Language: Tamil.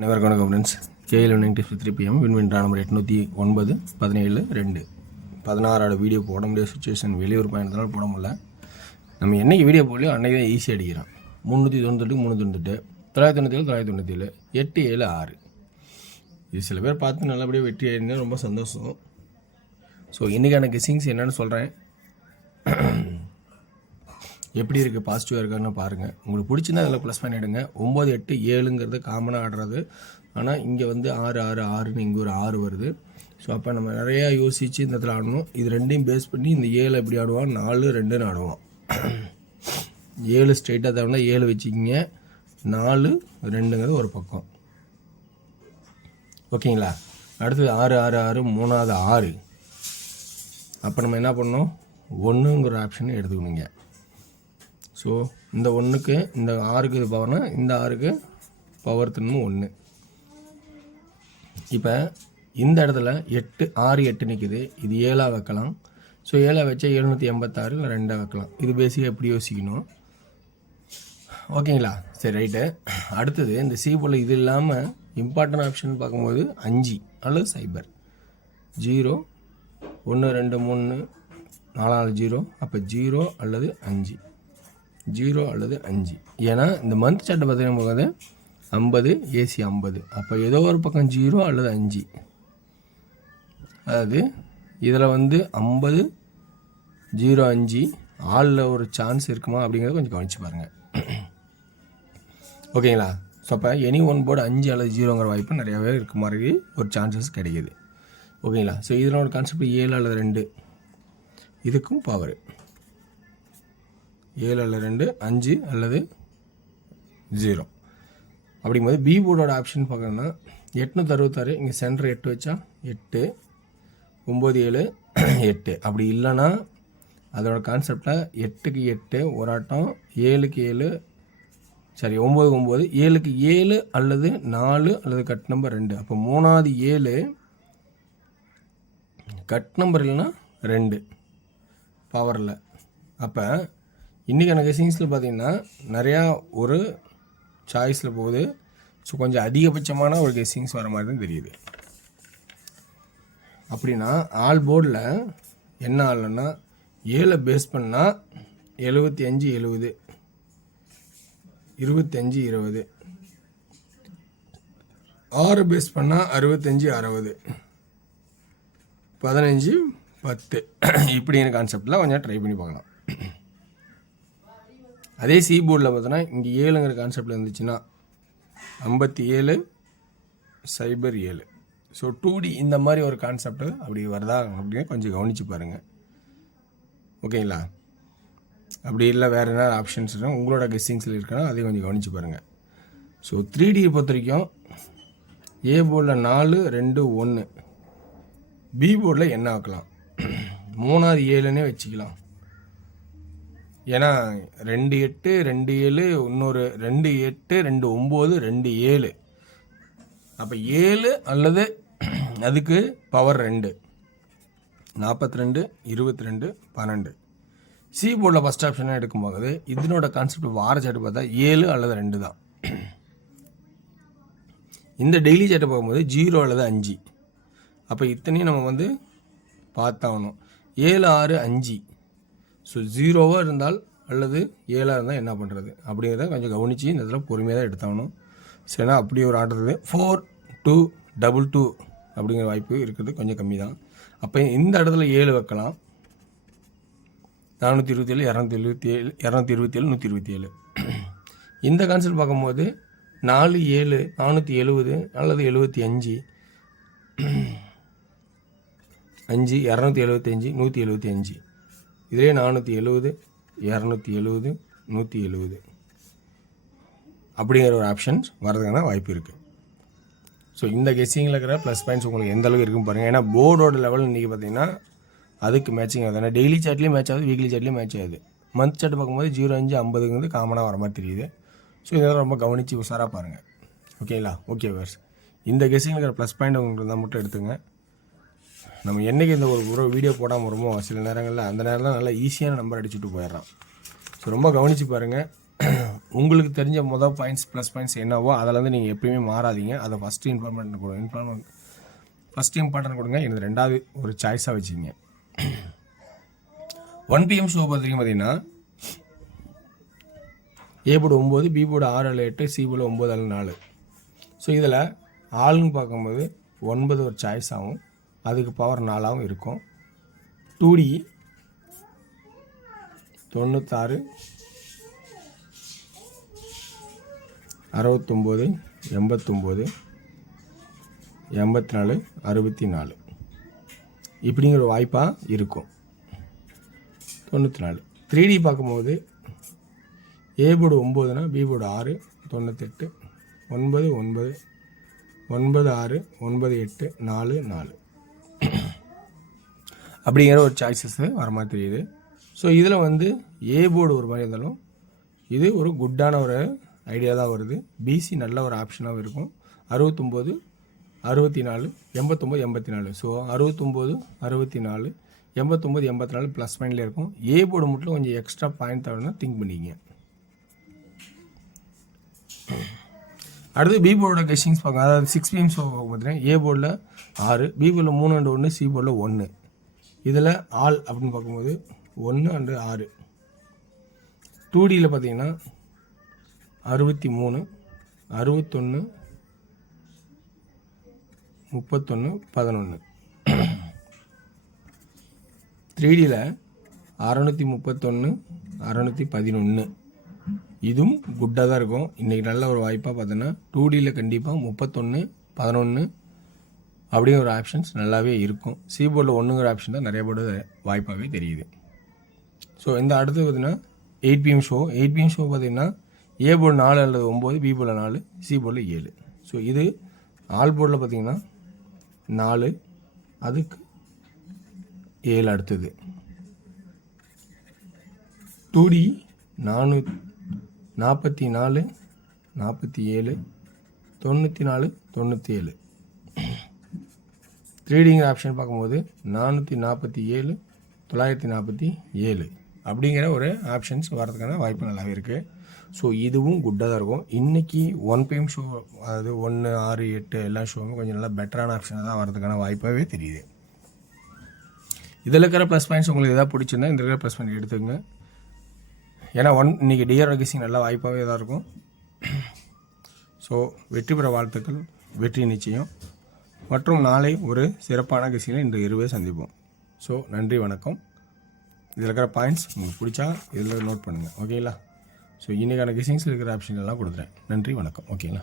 அனைவருக்கும் வணக்கம் friends. KL 93 PM win win number 809 17 2 video போட முடியாத சுச்சுவேஷன், வெளியூர் பயணத்தினால போட முடியல. நம்ம என்றைக்கு வீடியோ போடலையோ அன்றைக்கி தான் ஈஸியாக அடிக்கிறோம். 398 398 997 997 876. இது சில பேர் பார்த்து நல்லபடியாக வெற்றி ஆயிருந்தா ரொம்ப சந்தோஷம். ஸோ இன்றைக்கான கெஸ்ஸிங்ஸ் என்னென்னு சொல்கிறேன். எப்படி இருக்குது, பாசிட்டிவாக இருக்கான்னு பாருங்கள். உங்களுக்கு பிடிச்சிருந்தா அதில் ப்ளஸ் பண்ணிவிடுங்க. 9 8 7ங்கிறது காமனாக ஆடுறது. ஆனால் இங்கே வந்து 6 6 6ன்னு இங்கே ஒரு 6 வருது. ஸோ அப்போ நம்ம நிறையா யோசித்து இந்த இடத்துல ஆடணும். இது ரெண்டையும் பேஸ் பண்ணி இந்த 7 எப்படி ஆடுவான், 4 2ன்னு ஆடுவான். 7 ஸ்ட்ரைட்டாக தவிர 7 வச்சுக்கிங்க, 4 2ங்கிறது ஒரு பக்கம். ஓகேங்களா? அடுத்தது 6 6 6 மூணாவது 6. அப்போ நம்ம என்ன பண்ணோம், 1ங்கிற ஆப்ஷனை எடுத்துக்கணுங்க. ஸோ இந்த 1க்கு இந்த 6க்கு இது பவர்னா இந்த 6க்கு பவர் தன்மை 1. இப்போ இந்த இடத்துல 8 6 8 நிற்குது. இது 7ஆக வைக்கலாம். ஸோ 7ஆக வச்சா 786 இல்லை 2ஆக வைக்கலாம். இது பேசிக்காக எப்படி யோசிக்கணும். ஓகேங்களா? சரி, ரைட்டு. அடுத்தது இந்த சி போல் இது இல்லாமல் இம்பார்ட்டன்ட் ஆப்ஷன் பார்க்கும்போது 5 அல்லது 0 0 1 2 3 4 0. அப்போ 0 அல்லது 5 0 அல்லது 5. ஏன்னா இந்த மந்த் சார்ட்டை பார்த்தீங்கன்னா போகாது 50 AC 50. அப்போ ஏதோ ஒரு பக்கம் 0 அல்லது 5. அதாவது இதில் வந்து 50 0 5 ஆளில் ஒரு சான்ஸ் இருக்குமா அப்படிங்கிறத கொஞ்சம் கவனித்து பாருங்கள். ஓகேங்களா? ஸோ அப்போ எனி ஒன் போர்டு 5 அல்லது 0ங்கிற வாய்ப்பு நிறையாவே இருக்க மாதிரி ஒரு சான்சஸ் கிடைக்கிது. ஓகேங்களா? ஸோ இதில் ஒரு கான்செப்ட் 7 அல்லது 2, இதுக்கும் பவர் 7 அல்லது 2 5 அல்லது 0. அப்படிங்கும்போது பி போர்டோட ஆப்ஷன் பார்க்கணுன்னா 866. இங்கே சென்டர் 8 வச்சா 8 9 7 8. அப்படி இல்லைன்னா அதோட கான்செப்டில் 8க்கு 8 ஒரு ஆட்டம், 7க்கு 7 சரி 9 9 7க்கு 7 அல்லது 4 அல்லது கட் நம்பர் 2. அப்போ மூணாவது 7 கட் நம்பர் இல்லைன்னா 2 பவரில். அப்போ இன்றைக்கான கெஸ்ஸிங்ஸில் பார்த்திங்கன்னா நிறையா ஒரு சாய்ஸில் போகுது. ஸோ கொஞ்சம் அதிகபட்சமான ஒரு கெஸ்ஸிங்ஸ் வர மாதிரி தான் தெரியுது. அப்படின்னா ஆல் போர்டில் என்ன ஆகலைன்னா 7 பேஸ் பண்ணால் 75 70 25 20, 6 பேஸ் பண்ணால் 65 60 15 10 இப்படிங்கிற கான்செப்டில் கொஞ்சம் ட்ரை பண்ணி பார்க்கலாம். அதே சி போர்டில் பார்த்தோன்னா இங்கே 7ங்கிற கான்செப்டில் இருந்துச்சுன்னா 57 0 7. ஸோ 2D இந்த மாதிரி ஒரு கான்செப்ட் அப்படி வருதா அப்படின்னு கொஞ்சம் கவனித்து பாருங்கள். ஓகேங்களா? அப்படி இல்லை வேறு என்ன ஆப்ஷன்ஸ் உங்களோட கெஸ்ஸிங்ஸில் இருக்குன்னா அதையும் கொஞ்சம் கவனித்து பாருங்கள். ஸோ 3D பொறுத்த வரைக்கும் ஏ போர்டில் 4 2 1, பி போர்டில் என்ன வைக்கலாம், மூணாவது 7ன்னே வச்சுக்கலாம். ஏன்னா 2 8 2 7 இன்னொரு 2 8 2 9 2 7. அப்போ 7 அல்லது அதுக்கு பவர் 2 42 22 12. சி போர்டில் ஃபஸ்ட் ஆப்ஷனாக எடுக்கும்போது இதனோட கான்செப்ட் வார சாட்டு பார்த்தா 7 அல்லது 2 தான். இந்த டெய்லி சாட்டை பார்க்கும்போது 0 அல்லது 5. அப்போ இத்தனையும் நம்ம வந்து பார்த்தாகணும். 7 6 5. ஸோ 0வாக இருந்தால் அல்லது 7ஆக இருந்தால் என்ன பண்ணுறது அப்படிங்கிறத கொஞ்சம் கவனித்து இந்த இடத்துல பொறுமையாக தான் எடுத்தாகணும். சரினா அப்படி ஒரு ஆடுறது 4 2 2 2 அப்படிங்கிற வாய்ப்பு இருக்கிறது கொஞ்சம் கம்மி தான். அப்போ இந்த இடத்துல 7 வைக்கலாம். 427 227 227 127. இந்த கான்செப்ட் பார்க்கும்போது 4 7 470 அல்லது 75 5 275 175. இதே 470 270 170 அப்படிங்கிற ஒரு ஆப்ஷன்ஸ் வர்றதுக்கான வாய்ப்பு இருக்குது. ஸோ இந்த கெஸ்ஸிங்கில் இருக்கிற ப்ளஸ் பாயிண்ட்ஸ் உங்களுக்கு எந்த அளவுக்கு இருக்குன்னு பாருங்கள். ஏன்னா போர்டோட லெவல் இன்றைக்கி பார்த்தீங்கன்னா அதுக்கு மேட்சிங் ஆகுது. ஏன்னா டெய்லி சார்ட்லேயும் மேட்ச் ஆகுது, வீக்லி சார்ட்லேயும் மேட்ச் ஆகுது. மந்த் சார்ட் பார்க்கும்போது 0 5 50ங்கிறது காமனாக வர மாதிரி தெரியுது. ஸோ இதெல்லாம் ரொம்ப கவனித்து உஷாராக பாருங்கள். ஓகேங்களா? ஓகே வேர்ஸ். இந்த கெஸ்ஸிங்கில் இருக்கிற ப்ளஸ் பாயிண்ட் உங்களுக்கு இருந்தால் மட்டும் எடுத்துங்க. நம்ம என்றைக்கு இந்த ஒரு வீடியோ போடாமல் வருமோ சில நேரங்களில் அந்த நேரம்லாம் நல்லா ஈஸியான நம்பர் அடிச்சுட்டு போயிடலாம். ஸோ ரொம்ப கவனித்து பாருங்கள். உங்களுக்கு தெரிஞ்ச மொதல் பாயிண்ட்ஸ் ப்ளஸ் பாயிண்ட்ஸ் என்னவோ அதில் நீங்கள் எப்பயுமே மாறாதீங்க. அதை ஃபஸ்ட்டு இம்பார்ட்டன்ட் கொடுங்க. எனக்கு ரெண்டாவது ஒரு சாய்ஸாக வச்சுக்கிங்க. 1 PM ஷோ பார்த்தீங்கன்னா ஏ போர்டு 9, பி போர்டு 6 அல்ல 8, சி போர்டு 9 அல்ல 4. ஸோ இதில் ஆளுன்னு பார்க்கும்போது 9 ஒரு சாய்ஸ் ஆகும், அதுக்கு பவர் 4ஆகவும் இருக்கும். 2D 96, 69, 89, 84, 64 இப்படிங்கிற வாய்ப்பாக இருக்கும். 94. 3D பார்க்கும்போது ஏ போர்டு 9னா பி போர்டு 6, 98, 9, 9, 9, 6, 9, 8, 4, 4 அப்படிங்கிற ஒரு சாய்ஸஸ் வர மாதிரி தெரியுது. ஸோ இதில் வந்து ஏ போர்டு ஒரு மாதிரி இருந்தாலும் இது ஒரு குட்டான ஒரு ஐடியா தான் வருது. பிசி நல்ல ஒரு ஆப்ஷனாகவும் இருக்கும். 69, 64, 89, 84. ஸோ 69, 64, 89, 84 ப்ளஸ் பாயிண்ட்லேயே இருக்கும். ஏ போர்டு மட்டும் கொஞ்சம் எக்ஸ்ட்ரா பாயிண்ட் தரணும்னா திங்க் பண்ணிக்கிங்க. அடுத்து பி போர்டோட கெஸ்டிங்ஸ் பார்க்கலாம். அதாவது 6 PM ஷோ பார்த்தீங்கன்னா ஏ போர்டில் 6, பி போர்டில் 3 and 1, சி போர்டில் 1. இதில் ஆல் அப்படின்னு பார்க்கும்போது 1 and 6. 2Dயில் பார்த்தீங்கன்னா 63, 61, 31, 11. 3Dயில் 631, 611. இதுவும் குட்டாக தான் இருக்கும். இன்றைக்கி நல்ல ஒரு வாய்ப்பாக பார்த்தோன்னா 2Dயில் கண்டிப்பாக 31, 11 அப்படிங்கிற ஒரு ஆப்ஷன்ஸ் நல்லாவே இருக்கும். சி போர்டில் 1ங்கிற ஆப்ஷன் தான் நிறைய போர்டு வாய்ப்பாகவே தெரியுது. ஸோ இந்த அடுத்து பார்த்தீங்கன்னா 8 PM ஷோ. 8 PM ஷோ பார்த்தீங்கன்னா ஏ போர்டு 4 அல்லது 9, பி போர்டில் 4, சி போர்டில் 7. ஸோ இது ஆல் போர்டில் பார்த்தீங்கன்னா 4, அதுக்கு 7 அடுத்தது. 2D 44, 47, 94, 97. 3Dங்கிற ஆப்ஷன் பார்க்கும்போது 447, 947 அப்படிங்கிற ஒரு ஆப்ஷன்ஸ் வரதுக்கான வாய்ப்பு நல்லாவே இருக்குது. ஸோ இதுவும் குட்டாக தான் இருக்கும். இன்றைக்கி 1 PM ஷோ, அதாவது 1, 6, 8 எல்லா ஷோவும் கொஞ்சம் நல்லா பெட்டரான ஆப்ஷனாக தான் வரதுக்கான வாய்ப்பாகவே தெரியுது. இதில் இருக்கிற ப்ளஸ் பாயிண்ட்ஸ் உங்களுக்கு எதாவது பிடிச்சிருந்தா இந்த இருக்கிற ப்ளஸ் பாயிண்ட் எடுத்துக்கங்க. ஏன்னா இன்றைக்கி டிஆர் கெஸ்ஸிங் நல்லா வாய்ப்பாகவே தான் இருக்கும். ஸோ வெற்றி பெற வாழ்த்துக்கள், வெற்றி நிச்சயம். மற்றும் நாளை ஒரு சிறப்பான கெஸ்ஸிங்கில் இன்று இரவே சந்திப்போம். ஸோ நன்றி, வணக்கம். இதில் இருக்கிற பாயிண்ட்ஸ் உங்களுக்கு பிடிச்சா இதில் நோட் பண்ணுங்கள், ஓகேங்களா? ஸோ இன்றைக்கான கெஸ்ஸிங்ஸில் இருக்கிற ஆப்ஷன் எல்லாம் கொடுக்குறேன். நன்றி, வணக்கம், ஓகேங்களா?